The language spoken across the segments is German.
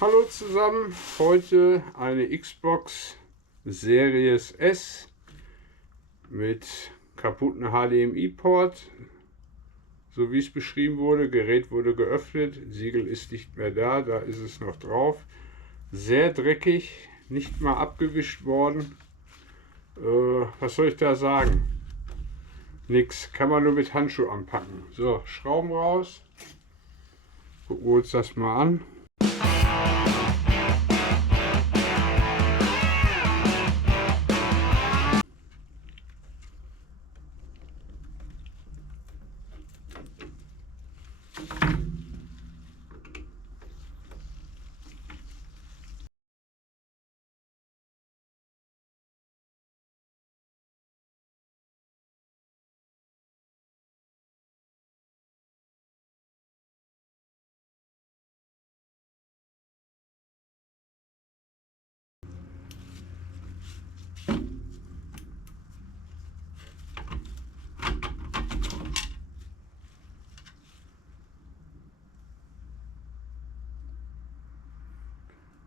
Hallo zusammen, heute eine Xbox Series S mit kaputten HDMI-Port, so wie es beschrieben wurde. Gerät wurde geöffnet, Siegel ist nicht mehr da, da ist es noch drauf. Sehr dreckig, nicht mal abgewischt worden. Was soll ich da sagen? Nix, kann man nur mit Handschuh anpacken. So, Schrauben raus. Gucken wir uns das mal an.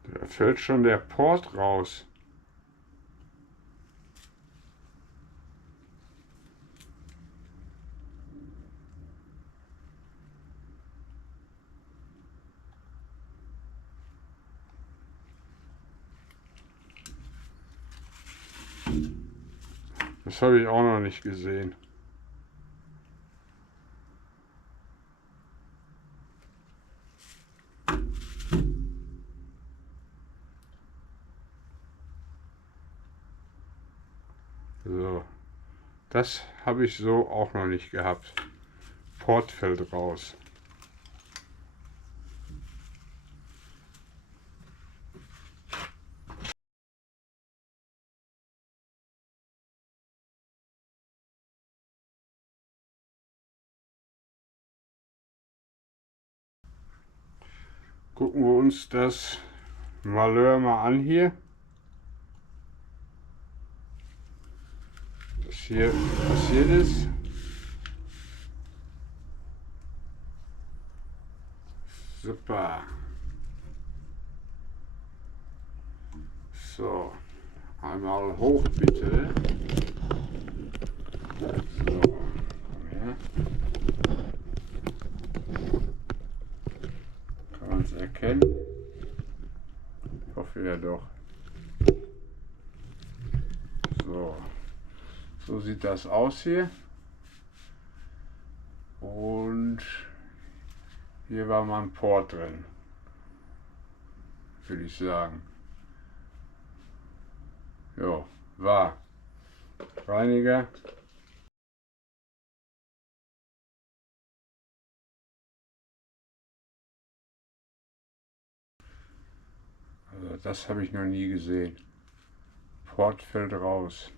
Da fällt schon der Port raus. Das habe ich auch noch nicht gesehen. So, das habe ich so auch noch nicht gehabt. Port fällt raus. Gucken wir uns das Malheur mal an hier. Was hier passiert ist. Super. So, einmal hoch bitte. So, ja. Kann man es erkennen? Ich hoffe ja doch. So, so sieht das aus hier. Und hier war mal ein Port drin, würde ich sagen. Ja, war. Reiniger. Also das habe ich noch nie gesehen. Port fällt raus.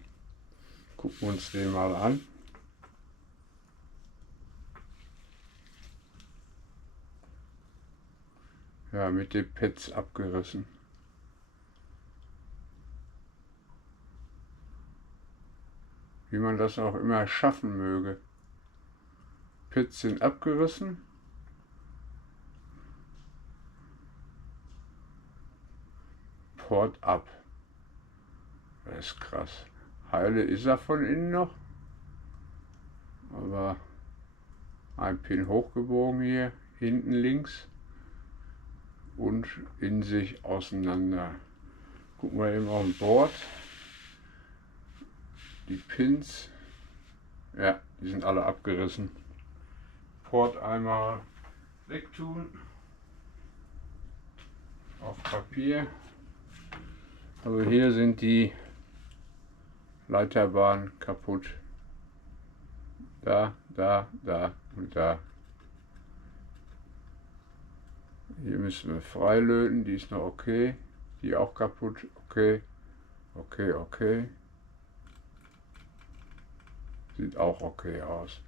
Gucken wir uns den mal an. Ja, mit den Pads abgerissen. Wie man das auch immer schaffen möge. Pads sind abgerissen. Port ab. Das ist krass. Heile ist er von innen noch. Aber ein Pin hochgebogen hier, hinten links. Und in sich auseinander. Gucken wir eben auf dem Board. Die Pins, ja, die sind alle abgerissen. Port einmal wegtun. Auf Papier. Also hier sind die Leiterbahnen kaputt. Da, da, da und da. Hier müssen wir freilöten, die ist noch okay. Die auch kaputt, okay. Okay, okay. Sieht auch okay aus.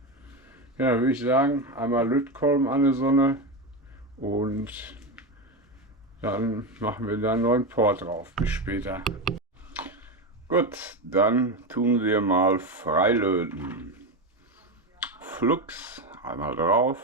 Ja, würde ich sagen, einmal Lötkolben an der Sonne und dann machen wir da einen neuen Port drauf. Bis später. Gut, dann tun wir mal freilöten. Flux, einmal drauf.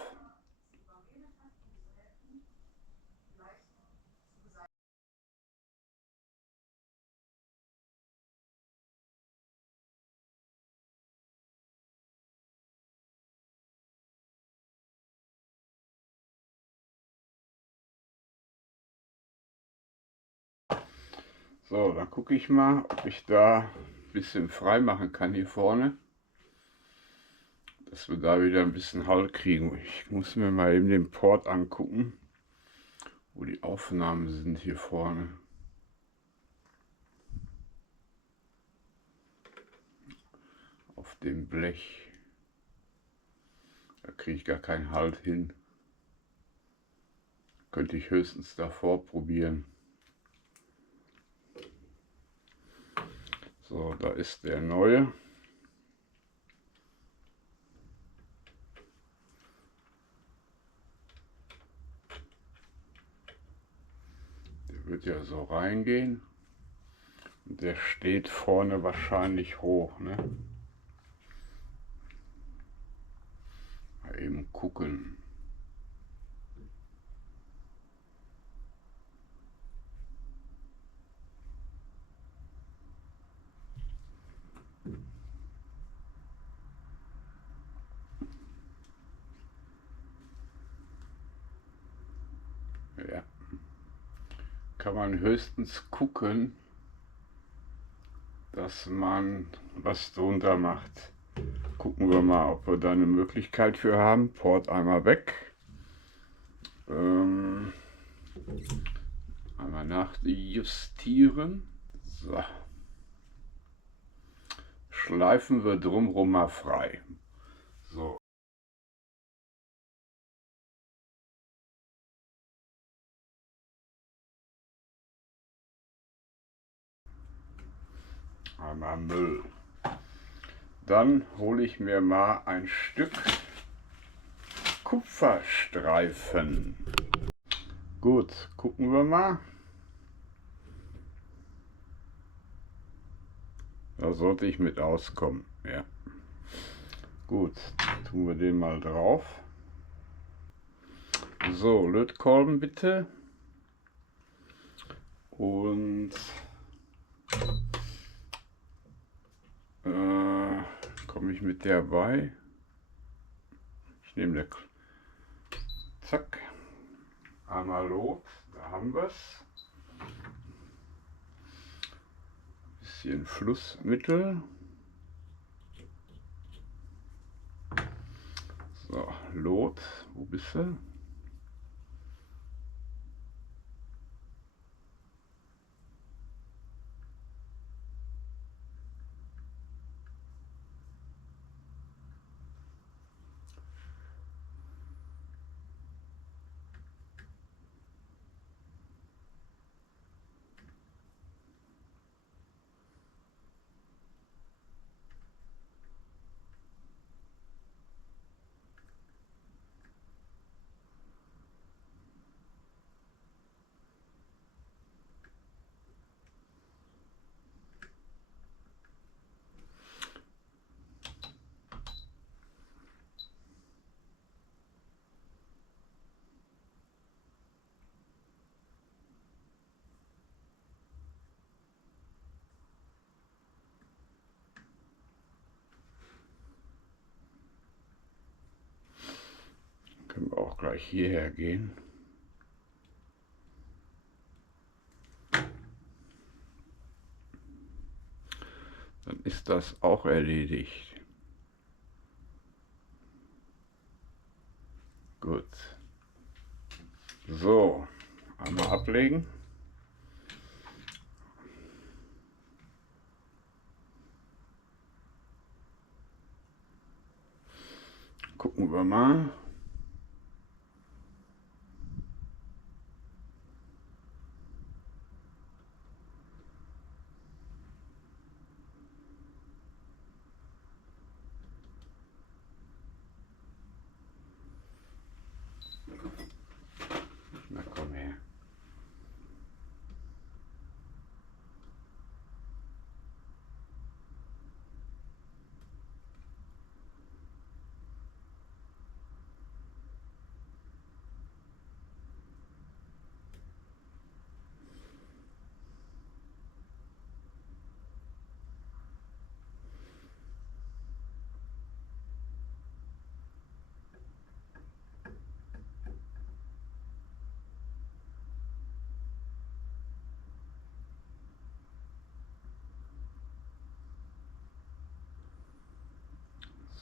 So, dann gucke ich mal, ob ich da ein bisschen frei machen kann hier vorne, dass wir da wieder ein bisschen Halt kriegen. Ich muss mir mal eben den Port angucken, wo die Aufnahmen sind hier vorne. Auf dem Blech. Da kriege ich gar keinen Halt hin. Könnte ich höchstens davor probieren. So, da ist der neue. Der wird ja so reingehen. Und der steht vorne wahrscheinlich hoch, ne? Mal eben gucken. Ja. Kann man höchstens gucken, dass man was drunter macht. Gucken wir mal, ob wir da eine Möglichkeit für haben. Port einmal weg. Einmal nachjustieren. So. Schleifen wir drumherum mal frei. So. Einmal Müll. Dann hole ich mir mal ein Stück Kupferstreifen. Gut, gucken wir mal. Da sollte ich mit auskommen. Ja. Gut, tun wir den mal drauf. So, Lötkolben bitte. Und komme ich mit der bei? Ich nehme der. Zack. Einmal Lot, da haben wir es. Bisschen Flussmittel. So, Lot, wo bist du? Können wir auch gleich hierher gehen. Dann ist das auch erledigt. Gut. So, einmal ablegen. Gucken wir mal. Na komm her.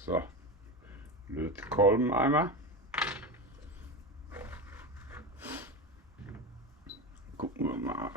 So, Lötkolben einmal. Gucken wir mal.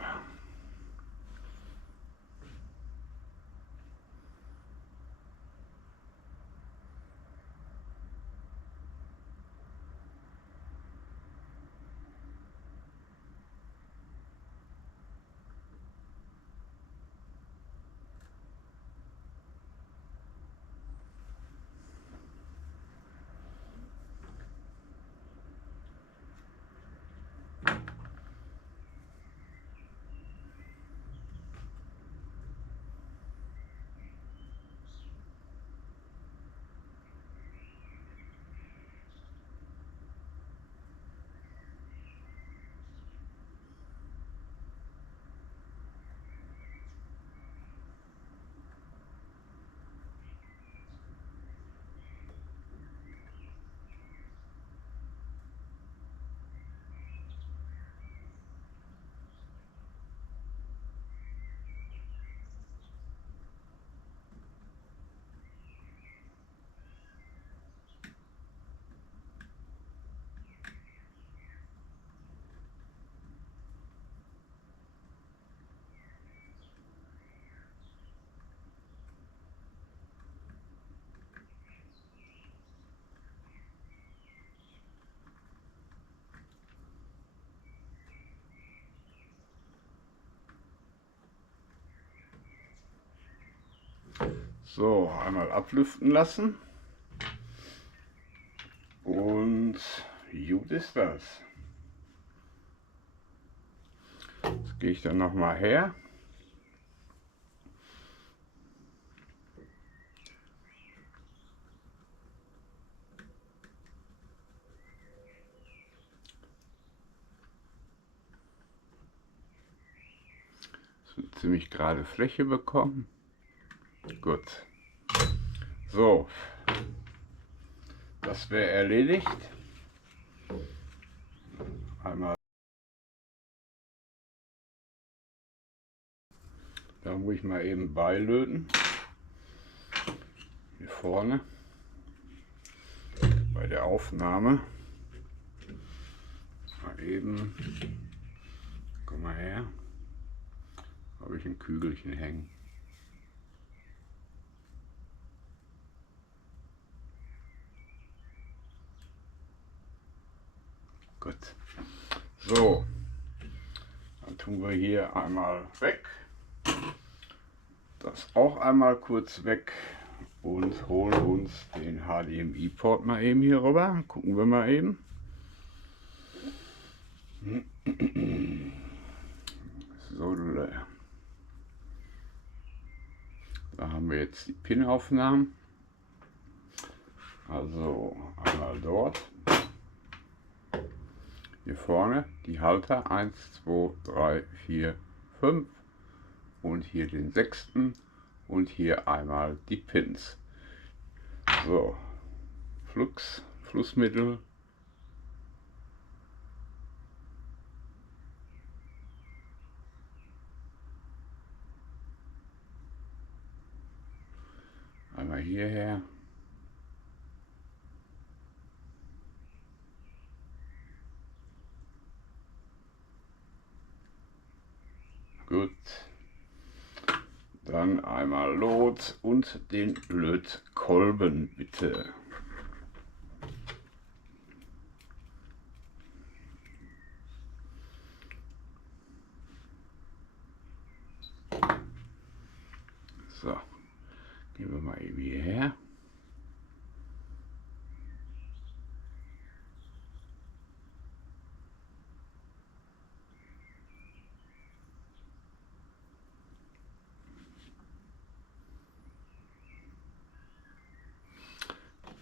So, einmal ablüften lassen. Und gut ist das. Jetzt gehe ich dann noch mal her. So eine ziemlich gerade Fläche bekommen. Gut. So, das wäre erledigt. Einmal. Da muss ich mal eben beilöten. Hier vorne. Bei der Aufnahme. Mal eben. Komm mal her. Habe ich ein Kügelchen hängen. Gut. So. Dann tun wir hier einmal weg. Das auch einmal kurz weg und holen uns den HDMI-Port mal eben hier rüber. Gucken wir mal eben. So, da haben wir jetzt die Pin-Aufnahmen. Also einmal dort. Hier vorne die Halter 1, 2, 3, 4, 5 und hier den sechsten und hier einmal die Pins. So, Flussmittel. Einmal hierher. Gut. Dann einmal Lot und den Lötkolben bitte. So, gehen wir mal eben hierher.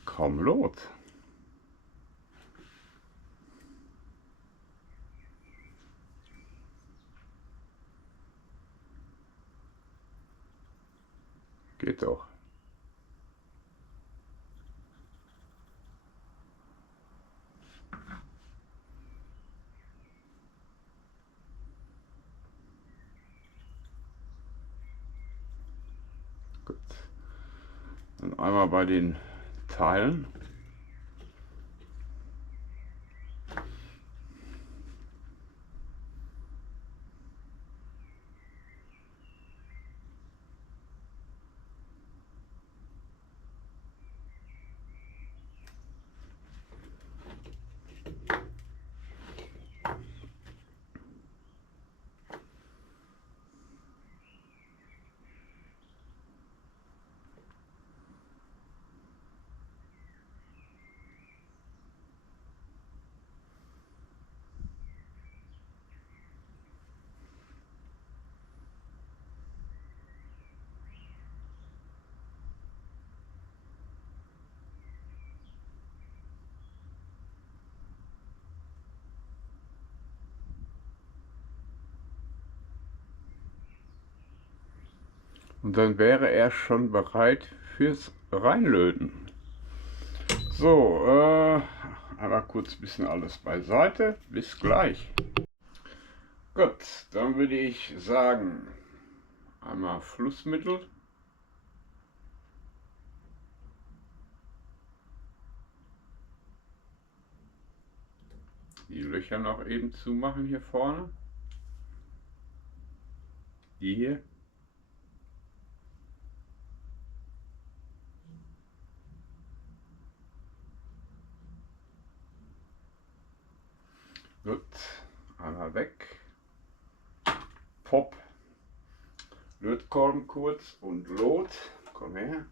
Kaum Lot. Geht doch. Gut. Dann einmal bei den abteilen. Und dann wäre er schon bereit fürs Reinlöten. So, einmal kurz ein bisschen alles beiseite. Bis gleich. Gut, dann würde ich sagen, einmal Flussmittel. Die Löcher noch eben zumachen hier vorne. Die hier. Gut, einmal weg. Pop. Lötkolben kurz und Lot. Komm her.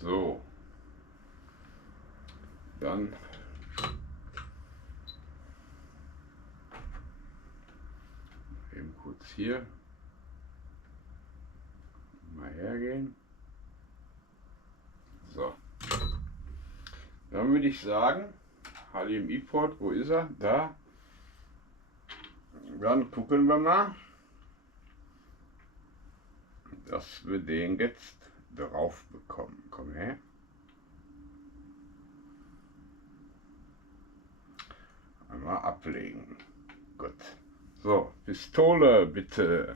So. Dann eben kurz hier mal hergehen. So. Dann würde ich sagen, HDMI-Port, wo ist er? Da. Dann gucken wir mal, dass wir den jetzt drauf bekommen. Komm her. Einmal ablegen. Gut. So, Pistole bitte.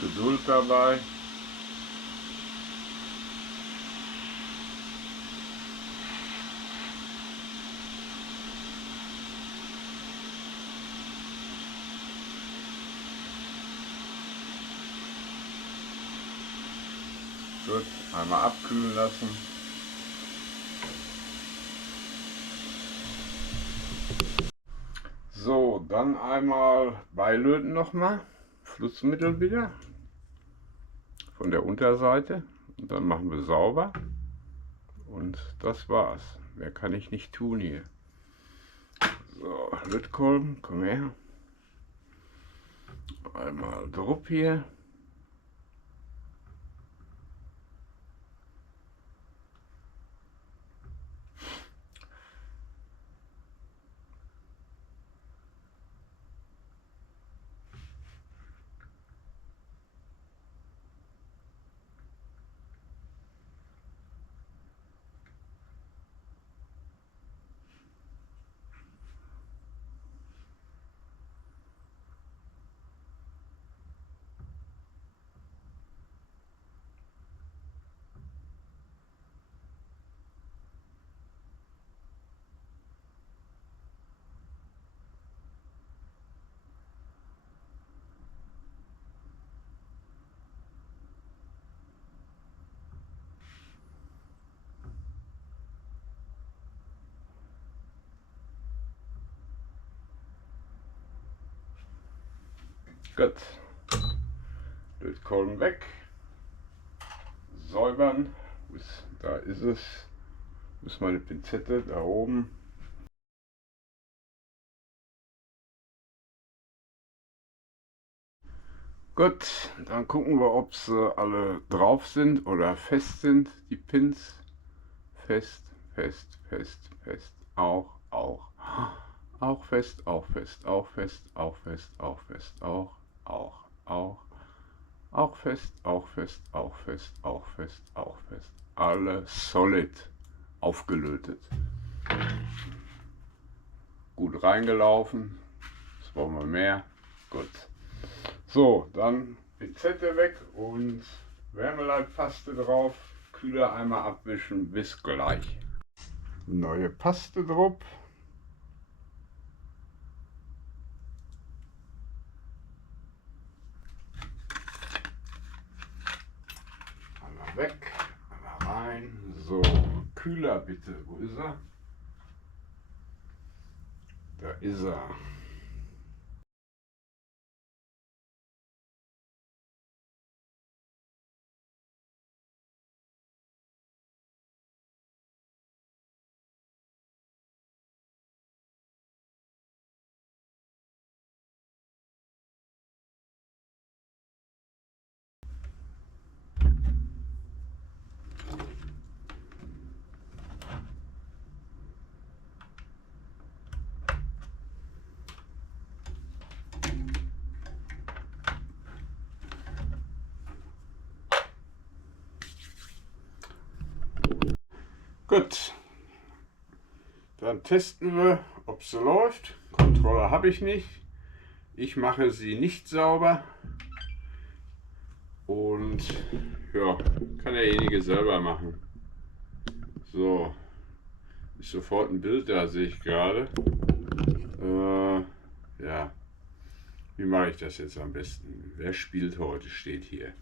Geduld dabei. Gut, einmal abkühlen lassen. So, dann einmal beilöten nochmal. Flussmittel wieder. von der Unterseite und dann machen wir sauber und das war's. Mehr kann ich nicht tun hier. So, Lötkolben, komm her. Einmal Druck hier. Gut. Lötkolben weg. Säubern. Da ist es. Wo ist meine Pinzette? Da oben. Gut, dann gucken wir, ob sie alle drauf sind oder fest sind, die Pins. Fest, fest, fest, fest. Auch. Auch fest, auch fest, auch fest, auch fest, auch fest, auch fest, auch fest, auch fest, auch fest, auch fest. Alle solid aufgelötet. Gut reingelaufen. Was wollen wir mehr? Gut. So, dann Pinzette weg und Wärmeleitpaste drauf. Kühler einmal abwischen. Bis gleich. Neue Paste drauf. Einmal weg, einmal rein. So, Kühler bitte. Wo ist er? Da ist er. Gut, dann testen wir, ob sie läuft. Controller habe ich nicht. Ich mache sie nicht sauber. Und ja, kann derjenige selber machen. So, ist sofort ein Bild da, sehe ich gerade. Ja, wie mache ich das jetzt am besten? Wer spielt heute, steht hier.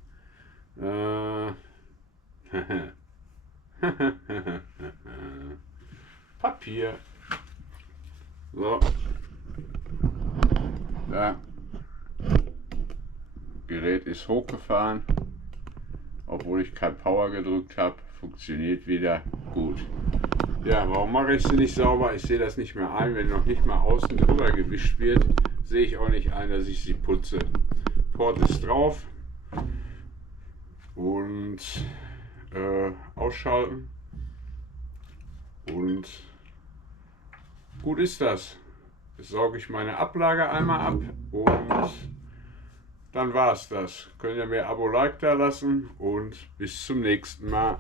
Papier. So. Da. Gerät ist hochgefahren. Obwohl ich kein Power gedrückt habe. Funktioniert wieder gut. Ja, warum mache ich sie nicht sauber? Ich sehe das nicht mehr ein. Wenn noch nicht mal außen drüber gewischt wird, sehe ich auch nicht ein, dass ich sie putze. Port ist drauf. Und ausschalten. Und gut ist das. Jetzt sauge ich meine Ablage einmal ab und dann war es das. Könnt ihr mir Abo, Like da lassen und bis zum nächsten Mal.